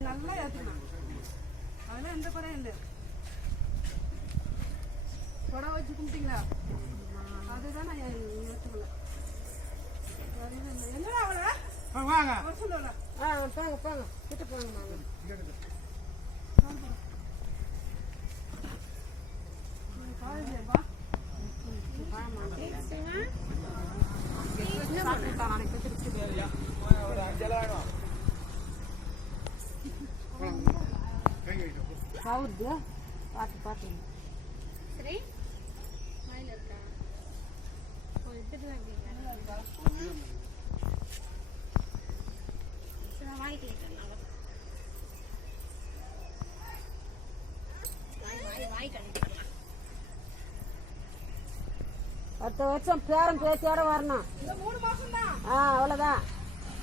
நல்லா ஏற்றணும் அதெல்லாம் எந்த குறையும் இல்லை. புடவை வச்சு கும்பிட்டீங்களா? அதுதான் நான் ஏற்றுக்கல என்னடா அவளை? வாங்க. ஆ போங்க போங்க கிட்ட போங்க வாங்க. வாய் வாய் வாய் கண்டிப்பாக அடுத்த வருஷம் பேரன் பேத்தியோட வரணும் இந்த மூணு மாசம் தான் ஆ அவ்வளோதான்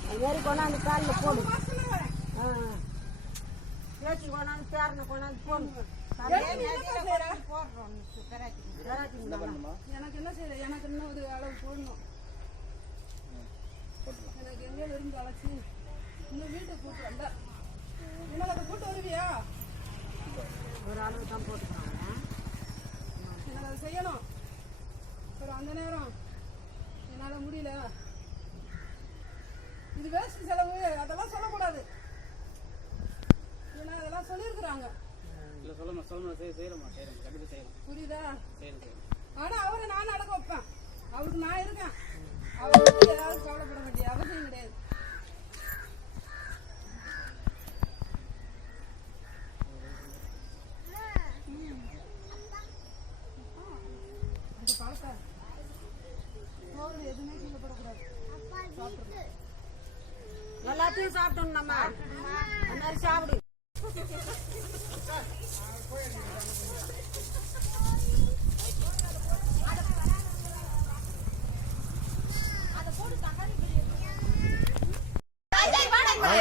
அது மாதிரி கொண்டாந்து காலில் போடு மாசத்துல வரேன் ஆ பேச்சு கொண்டாந்து பேரனை கொண்டாந்து போடு போடுறோம் எனக்கு என்ன செய்யல எனக்கு இன்னும் ஒரு அளவு போடணும் எனக்கு எங்கே இருந்து அழைச்சி இன்னும் வீட்டுக்கு கூட்டு வந்த இன்னும் அதை கூட்டு வருவியா ஒரு அளவு தான் போட்டுக்கிறாங்க எனக்கு அதை செய்யணும் சரி அந்த நேரம் என்னால் முடியல இது வேஸ்ட் செலவு அதெல்லாம் சொல்லியிருக்கிறாங்க இல்லை சொல்லணும் சொல்லணும் சரி செய்கிறோம்மா செய்கிறோம் கண்டிப்பாக செய்கிறோம் புரியுதா? செய்கிறோம் செய்கிறோம் ஆனா அவரை நான் நடக்க வைப்பேன். அவருக்கு நான் இருக்கேன். அவரை பத்தி யாரும் கவலைப்பட வேண்டிய அவசியம் கிடையாது. எல்லாத்தையும் சாப்பிட்டோம் நம்ம. அந்த மாதிரி சாப்பிடு.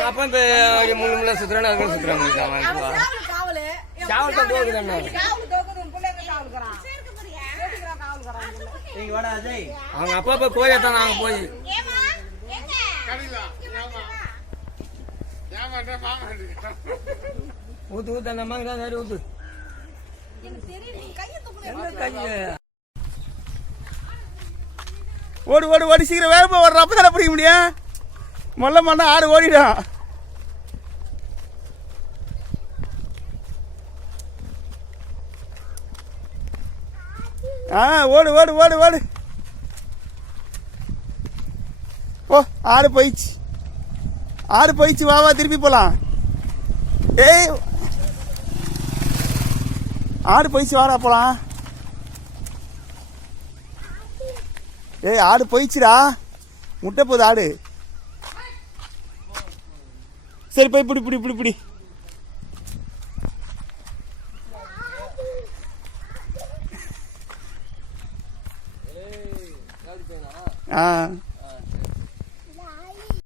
அப்பா இந்த முள்ளு முள்ள சுத்துறானு அதுக்கு சுத்துறாங்க. காவலு. சாவல் தான் தோக்குது அவங்க அப்பா அப்பா கோயில தான் நாங்க போய். ஊத்து ஊத்து அந்த அம்மாங்க தான் சரி ஊத்து. ஓடு ஓடு ஓடி சீக்கிரம் வேகமாக ஓடுற அப்போ தானே பிடிக்க முடியும்? மொல்ல மண்ணா ஆடு ஓடிடும். ஆ ஓடு ஓடு ஓடு ஓடு. ஓ ஆடு போயிடுச்சு. ஆடு போயிடுச்சு வா வா திருப்பி போகலாம் ஏய். ஆடு போயிடுச்சு வாடா போகலாம் ஏய் ஆடு போயிடுச்சுடா முட்டை போகுது ஆடு. சரி போய் பிடி பிடி பிடி பிடி. ஆ.